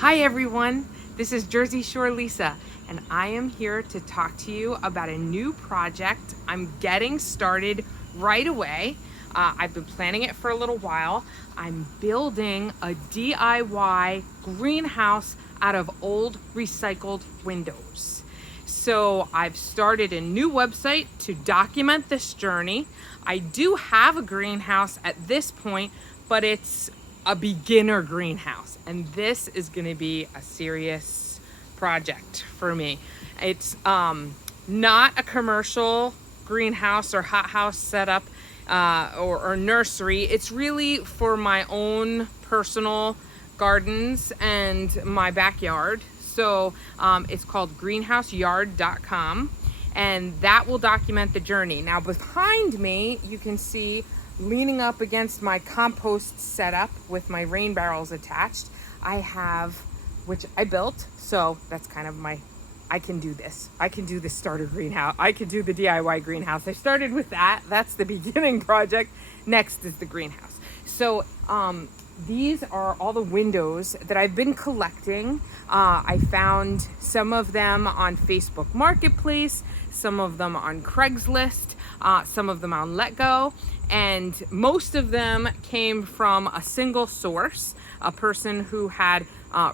Hi everyone, this is Jersey Shore Lisa, and I am here to talk to you about a new project I'm getting started right away. I've been planning it for a little while. I'm building a DIY greenhouse out of old recycled windows. So I've started a new website to document this journey. I do have a greenhouse at this point, but it's a beginner greenhouse, and this is going to be a serious project for me. It's not a commercial greenhouse or hothouse setup or nursery. It's really for my own personal gardens and my backyard. So it's called greenhouseyard.com, and that will document the journey. Now behind me, you can see, leaning up against my compost setup with my rain barrels attached, I have, which I built, so that's kind of my, I can do this. I can do the starter greenhouse. I can do the DIY greenhouse. I started with that. That's the beginning project. Next is the greenhouse. So these are all the windows that I've been collecting. I found some of them on Facebook Marketplace, some of them on Craigslist, some of them on LetGo, and most of them came from a single source, a person who had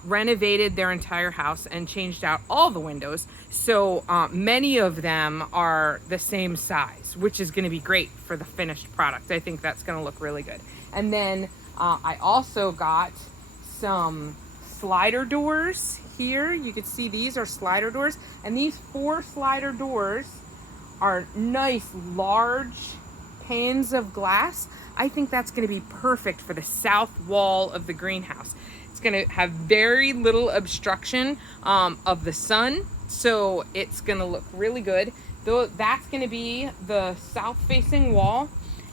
renovated their entire house and changed out all the windows. So many of them are the same size, which is going to be great for the finished product. I think that's going to look really good. And then I also got some slider doors here. You can see these are slider doors, and these 4 slider doors are nice large panes of glass. I think that's going to be perfect for the south wall of the greenhouse. It's going to have very little obstruction of the sun, so it's going to look really good. Though that's going to be the south facing wall,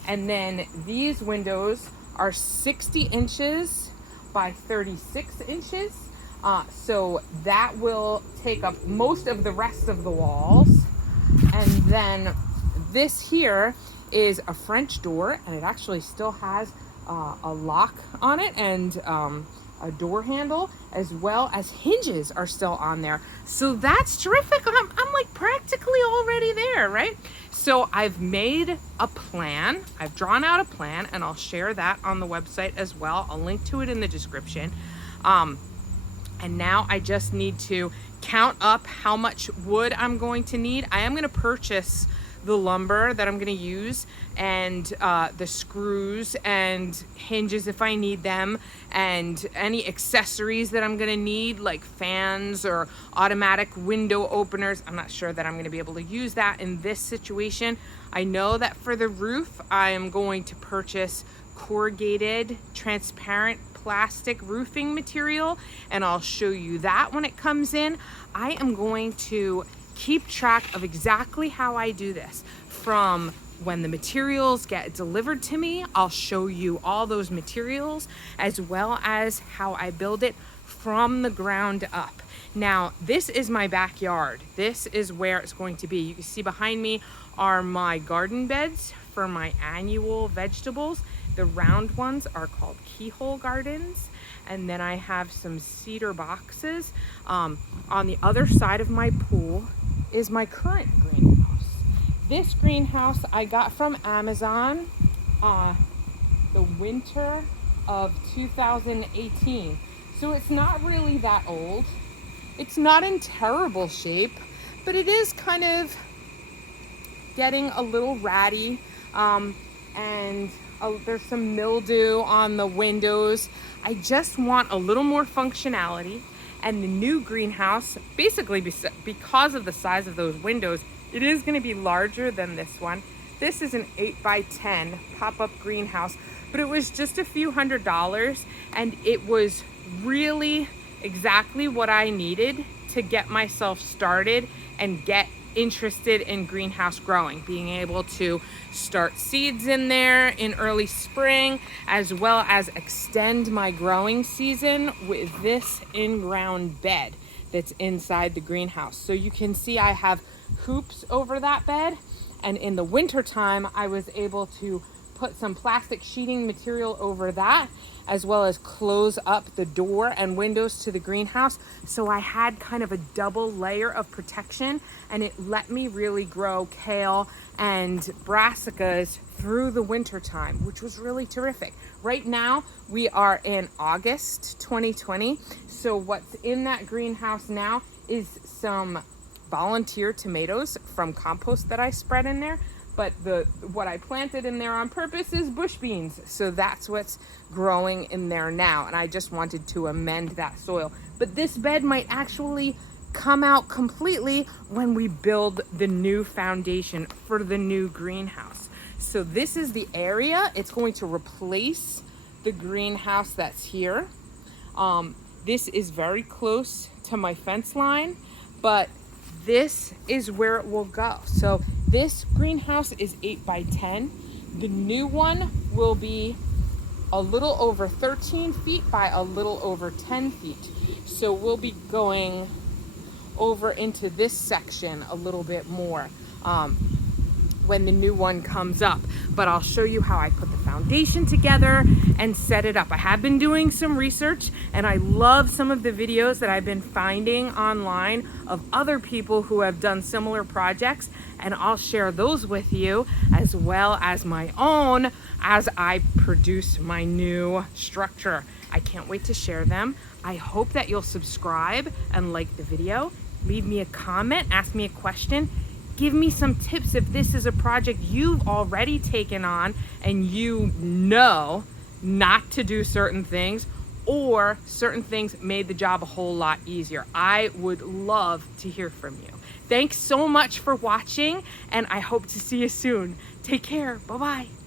and then these windows are 60 inches by 36 inches. So that will take up most of the rest of the walls. And then this here is a French door, and it actually still has a lock on it and a door handle, as well as hinges are still on there. So that's terrific. I'm like practically already there, right? So I've made a plan. I've drawn out a plan, and I'll share that on the website as well. I'll link to it in the description. And now I just need to count up how much wood I'm going to need. I am going to purchase the lumber that I'm going to use, and the screws and hinges if I need them, and any accessories that I'm going to need, like fans or automatic window openers. I'm not sure that I'm going to be able to use that in this situation. I know that for the roof, I am going to purchase corrugated transparent plastic roofing material, and I'll show you that when it comes in. I am going to keep track of exactly how I do this. From when the materials get delivered to me, I'll show you all those materials, as well as how I build it from the ground up. Now, this is my backyard. This is where it's going to be. You can see behind me are my garden beds for my annual vegetables. The round ones are called keyhole gardens. And then I have some cedar boxes. On the other side of my pool is my current greenhouse. This greenhouse I got from Amazon the winter of 2018. So it's not really that old. It's not in terrible shape, but it is kind of getting a little ratty, and there's some mildew on the windows. I just want a little more functionality. And the new greenhouse, basically because of the size of those windows, it is going to be larger than this one. This is an 8x10 pop-up greenhouse, but it was just a few $100s, and it was really exactly what I needed to get myself started and get interested in greenhouse growing, being able to start seeds in there in early spring, as well as extend my growing season with this in-ground bed that's inside the greenhouse. So you can see I have hoops over that bed, and in the winter time I was able to put some plastic sheeting material over that, as well as close up the door and windows to the greenhouse. So I had kind of a double layer of protection, and it let me really grow kale and brassicas through the winter time, which was really terrific. Right now, we are in August 2020. So what's in that greenhouse now is some volunteer tomatoes from compost that I spread in there. But what I planted in there on purpose is bush beans. So that's what's growing in there now. And I just wanted to amend that soil. But this bed might actually come out completely when we build the new foundation for the new greenhouse. So this is the area. It's going to replace the greenhouse that's here. This is very close to my fence line, but this is where it will go. So this greenhouse is 8 by 10. The new one will be a little over 13 feet by a little over 10 feet. So we'll be going over into this section a little bit more when the new one comes up. But I'll show you how I put the foundation together and set it up. I have been doing some research, and I love some of the videos that I've been finding online of other people who have done similar projects, and I'll share those with you as well as my own as I produce my new structure. I can't wait to share them. I hope that you'll subscribe and like the video. Leave me a comment, ask me a question. Give me some tips if this is a project you've already taken on and you know not to do certain things, or certain things made the job a whole lot easier. I would love to hear from you. Thanks so much for watching, and I hope to see you soon. Take care. Bye-bye.